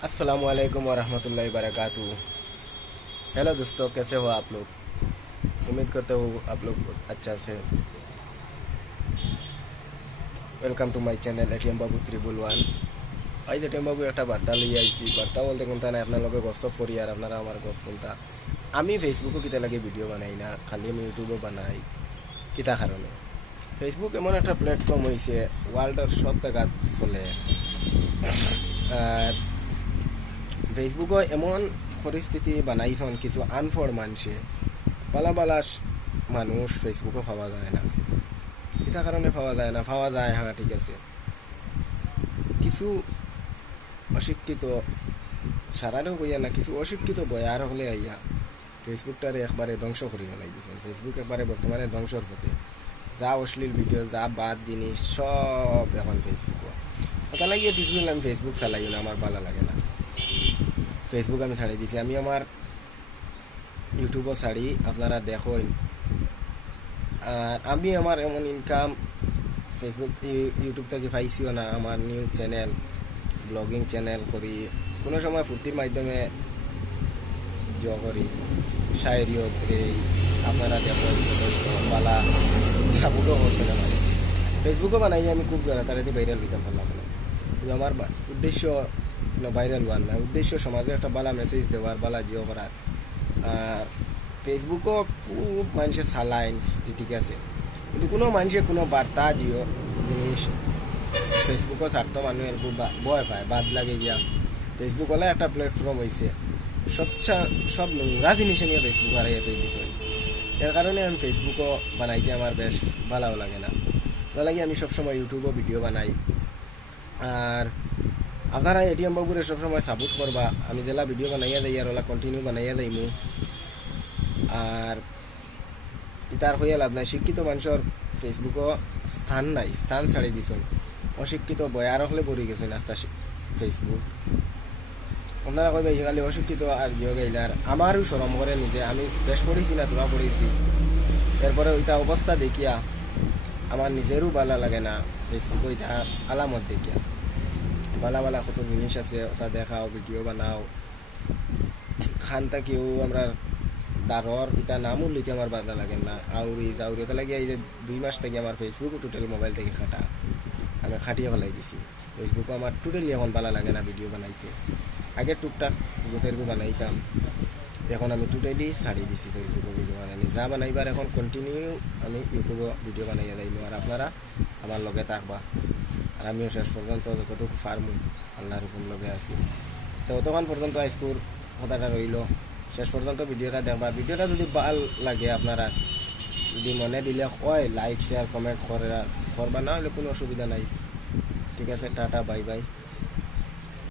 अस्सलाम वालेकुम वरहमतुल्लाहि वरकातु हेलो दोस्तों कैसे हो आप लोग उम्मीद करते हो आप लोग अच्छा से welcome to my channel ATM Babu triple one আজ এটিএম বাবু একটা বার্তা লিয়ে আইছি বার্তা বলতে কোনটা না আপনার লগে গপ করি আর আপনারা আমার গপ কোনটা আমি ফেসবুকও কিতা লাগে ভিডিও বানাই না খালি আমি ইউটিউবও বানাই কিতা কারণে ফেসবুক এমন একটা প্ল্যাটফর্ম হয়েছে ওয়ার্ল্ডের সব জায়গা চলে আর ফেসবুকও এমন পরিস্থিতি বানাইছেন কিছু আনফর মানুষে বালা বালা মানুষ ফেসবুকও পাওয়া যায় না। এটা কারণে পাওয়া যায় না, পাওয়া যায় হ্যাঁ ঠিক আছে। কিছু অশিক্ষিত সারারও বইয়া না, কিছু অশিক্ষিত বয়ার হলে আইয়া ফেসবুকটারে একবারে ধ্বংস করে ফেলাই দিয়েছেন ফেসবুক একবারে বর্তমানে ধ্বংসর পথে। যা অশ্লীল ভিডিও যা বাদ জিনিস, সব এখন ফেসবুক ওটা লাগিয়ে দিয়েছিল আমি ফেসবুক চালাই না, আমার ভালো লাগে না। ফেসবুক আমি ছাড়িয়ে দিয়েছি আমি আমার ইউটিউবও ছাড়ি, আপনারা দেখুন আর আমি আমার এমন ইনকাম ফেসবুক ইউটিউব থেকে পাইছিও না। আমার নিউজ চ্যানেল ব্লগিং চ্যানেল করি। কোনো সময় ফুর্তির মাধ্যমে জ করি। শায়েরিও এই, আপনারা দেখুন বালা সাপোর্টও করছে না। ফেসবুকও বানাই আমি খুব তাড়াতাড়ি ভাইরাল হইতাম পারলাম না আমার উদ্দেশ্য ভাইরাল হওয়ার না উদ্দেশ্য সমাজে একটা বালা মেসেজ দেওয়ার, বালা জিও করার। আর ফেসবুকও খুব মানুষে চালায় ঠিক আছে। কিন্তু কোনো মানুষে কোনো বার্তা দিও জিনিস ফেসবুকও স্বার্থ মানুষের খুব ভয় পায়, বাদ লাগে গিয়া। ফেসবুক হলে একটা প্ল্যাটফর্ম হয়েছে সবচা সব নোংরা জিনিসে নিয়ে ফেসবুক হারাইয়া তৈরি দিয়েছে এর কারণে আমি ফেসবুকও বানাইতে আমার বেশ ভালো লাগে না। ভালো লাগে আমি সবসময় ইউটিউবও ভিডিও বানাই। আর আপনারা এটিএম বাবুরে সবসময় সাপোর্ট করবা। আমি জেলা ভিডিও বানাইয়া যাই আর ওলা কন্টিনিউ বানাইয়া যাইমু। আর তার হইয়া লাভ নাই। শিক্ষিত মানুষের ফেসবুকও স্থান নাই, স্থান ছাড়ি দিছেন। অশিক্ষিত বয়ার হলে পড়ি গেছেন আস্তা ফেসবুক আপনারা কইবে খালি অশিক্ষিত আর জিও গেইলার আমারও সরম করে নিজে। আমি বেশ পড়েছি না তোরা পড়েছি। এরপরে ওইটা অবস্থা দেখিয়া আমার নিজেরও ভালো লাগে না। ফেসবুকে ওইটা আলামত দেখিয়া। ভালা ভালা কত জিনিস আছে, ওটা দেখাও ভিডিও বানাও। খান থাকিও আমরা দারর এটা নামও লইতে আমার বাধা লাগে না। আউরি জাউরি ওটা লাগে এই যে দুই মাস থেকে আমার ফেসবুক টোটাল মোবাইল থেকে খাটা। আমি খাটিয়ে ফেলাই দিছি। ফেসবুকও আমার টোটালি এখন ভালো লাগে না ভিডিও বানাইতে। আগে টুকটাক গোছেরগু বানাইতাম। এখন আমি টোটালি ছাড়ি দিছি ফেসবুকে ভিডিও বানাই যা বানাইবার এখন কন্টিনিউ আমি ইউটিউবে ভিডিও বানাইয়া যাইমু। আর আপনারা আমার লগে থাকবা। আর আমিও শেষ পর্যন্ত যতটুকু পারমু, আল্লাহর হুকুম লগে আছি। তো তখন পর্যন্ত আজকুর কথাটা রইল। শেষ পর্যন্ত ভিডিওটা দেখবা। ভিডিওটা যদি ভালো লাগে আপনারা, যদি মনে দিলে হয় লাইক শেয়ার কমেন্ট করে করবা। না হলে কোনো অসুবিধা নাই। ঠিক আছে, টাটা বাই বাই